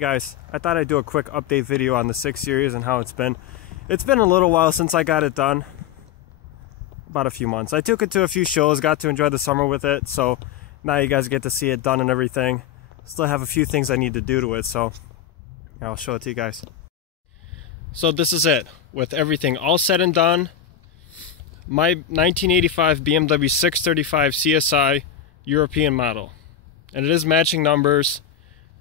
guys, I thought I'd do a quick update video on the 6 Series and how it's been. It's been a little while since I got it done. About a few months. I took it to a few shows, got to enjoy the summer with it, so now you guys get to see it done and everything. Still have a few things I need to do to it, so I'll show it to you guys. So this is it, with everything all said and done. My 1985 BMW 635 CSI European model. And it is matching numbers,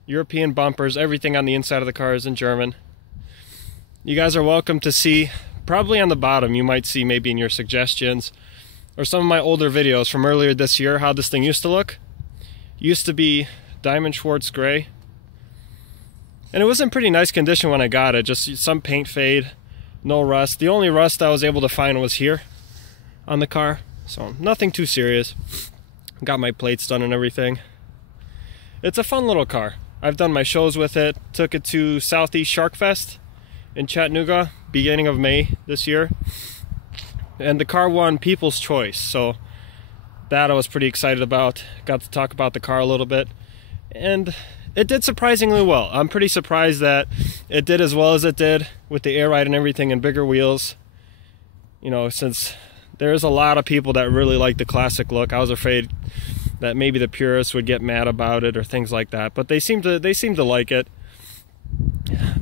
European bumpers, everything on the inside of the car is in German. You guys are welcome to see, probably on the bottom, you might see maybe in your suggestions, or some of my older videos from earlier this year, how this thing used to look. Used to be Diamond Schwartz gray. And it was in pretty nice condition when I got it, just some paint fade, no rust. The only rust I was able to find was here on the car, so nothing too serious. Got my plates done and everything. It's a fun little car. I've done my shows with it, took it to Southeast Shark Fest in Chattanooga, beginning of May this year. And the car won People's Choice, so that I was pretty excited about. Got to talk about the car a little bit. And it did surprisingly well. I'm pretty surprised that it did as well as it did with the air ride and everything and bigger wheels. You know, since there's a lot of people that really like the classic look. I was afraid that maybe the purists would get mad about it or things like that, but they seem to like it.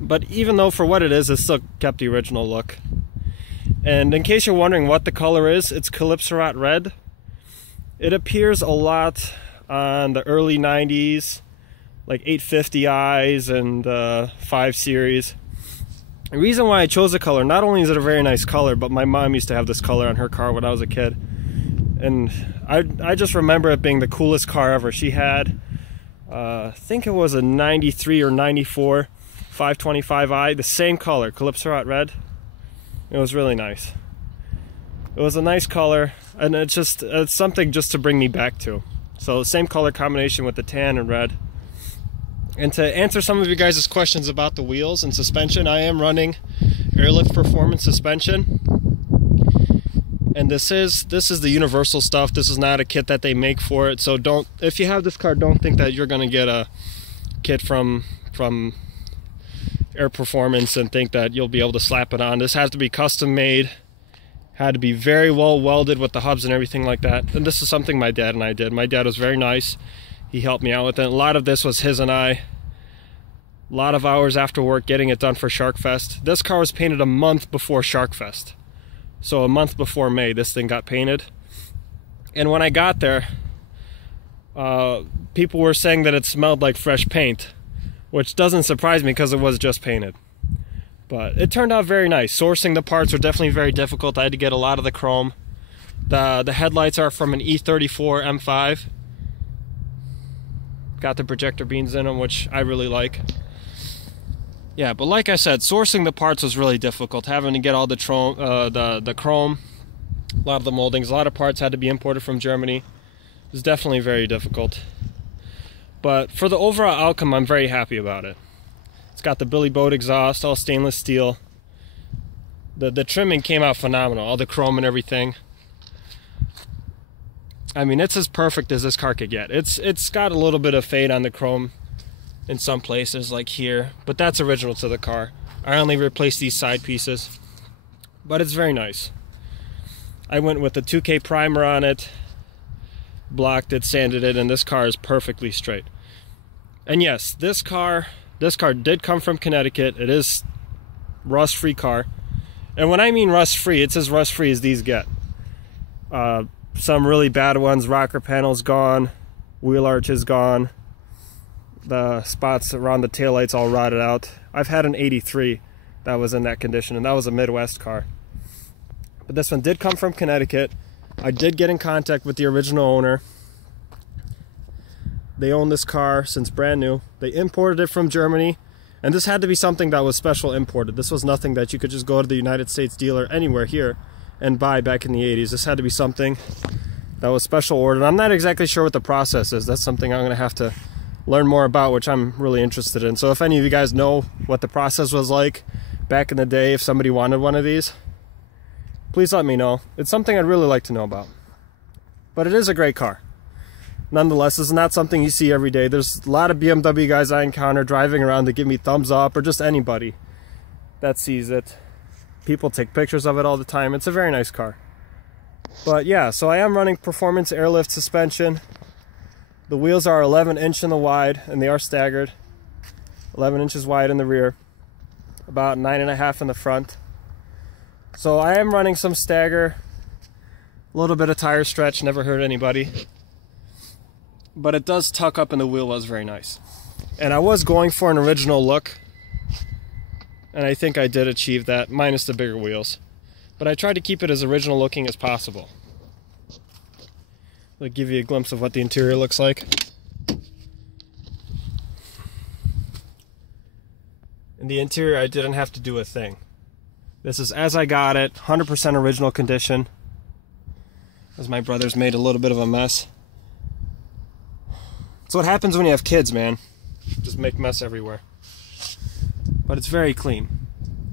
But even though for what it is, it still kept the original look. And in case you're wondering what the color is, it's Calypso red. It appears a lot on the early 90s, like 850i's and 5 Series. The reason why I chose the color, not only is it a very nice color, but my mom used to have this color on her car when I was a kid. And I just remember it being the coolest car ever. She had, I think it was a 93 or 94 525i, the same color, Calypso red. It was really nice. It was a nice color, and it's something just to bring me back to. So same color combination with the tan and red. And to answer some of you guys' questions about the wheels and suspension, I am running Airlift Performance suspension. And this is the universal stuff. This is not a kit that they make for it. So if you have this car, don't think that you're gonna get a kit from Air Performance and think that you'll be able to slap it on. This has to be custom made, had to be very well welded with the hubs and everything like that. And this is something my dad and I did. My dad was very nice. He helped me out with it. A lot of this was his and I. A lot of hours after work getting it done for Shark Fest. This car was painted a month before Shark Fest. So a month before May, this thing got painted. And when I got there, people were saying that it smelled like fresh paint, which doesn't surprise me because it was just painted. But it turned out very nice. Sourcing the parts were definitely very difficult. I had to get a lot of the chrome. The headlights are from an E34 M5. Got the projector beams in them, which I really like. Yeah, but like I said, sourcing the parts was really difficult. Having to get all the chrome, a lot of the moldings, a lot of parts had to be imported from Germany. It was definitely very difficult. But for the overall outcome, I'm very happy about it. It's got the Billy Boat exhaust, all stainless steel. The trimming came out phenomenal, all the chrome and everything. I mean, it's as perfect as this car could get. It's got a little bit of fade on the chrome in some places, like here, but that's original to the car. I only replaced these side pieces, but it's very nice. I went with the 2K primer on it, blocked it, sanded it, and this car is perfectly straight. And yes, this car did come from Connecticut. It is rust-free car. And when I mean rust-free, it's as rust-free as these get. Some really bad ones, rocker panels gone, wheel arches gone, the spots around the taillights all rotted out. I've had an 83 that was in that condition, and that was a Midwest car. But this one did come from Connecticut. I did get in contact with the original owner. They own this car since brand new. They imported it from Germany, and this had to be something that was special imported. This was nothing that you could just go to the United States dealer anywhere here and buy back in the 80s. This had to be something that was special ordered. I'm not exactly sure what the process is. That's something I'm going to have to learn more about, which I'm really interested in. So if any of you guys know what the process was like back in the day, if somebody wanted one of these, please let me know. It's something I'd really like to know about. But it is a great car. nonetheless, this is not something you see every day. There's a lot of BMW guys I encounter driving around that give me thumbs up, or just anybody that sees it. People take pictures of it all the time. It's a very nice car. But yeah, so I am running performance airlift suspension. The wheels are 11" in the wide, and they are staggered. 11 inches wide in the rear, about 9.5 in the front. So I am running some stagger, a little bit of tire stretch, never hurt anybody. But it does tuck up in the wheel wells very nice. And I was going for an original look, and I think I did achieve that, minus the bigger wheels. But I tried to keep it as original looking as possible. I'll give you a glimpse of what the interior looks like. In the interior, I didn't have to do a thing. This is as I got it, 100% original condition. As my brother's made a little bit of a mess. That's what happens when you have kids, man. Just make mess everywhere. But it's very clean.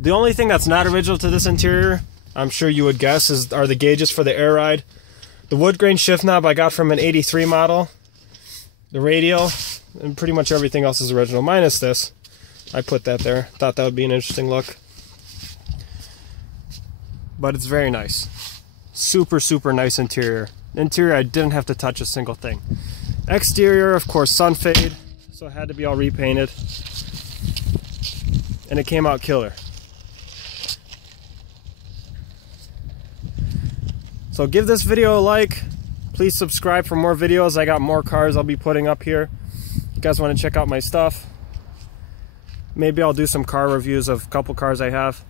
The only thing that's not original to this interior, I'm sure you would guess, are the gauges for the air ride. The wood grain shift knob I got from an 83 model. The radial, and pretty much everything else is original, minus this. I put that there. Thought that would be an interesting look. But it's very nice. Super, super nice interior. Interior, I didn't have to touch a single thing. Exterior, of course, sun fade, so it had to be all repainted. And it came out killer. So give this video a like. Please subscribe for more videos. I got more cars I'll be putting up here. If you guys want to check out my stuff, maybe I'll do some car reviews of a couple cars I have.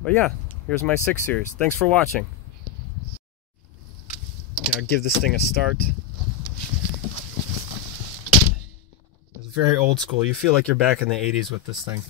But yeah, here's my 6 Series. Thanks for watching. I'll give this thing a start. It's very old school. You feel like you're back in the 80s with this thing.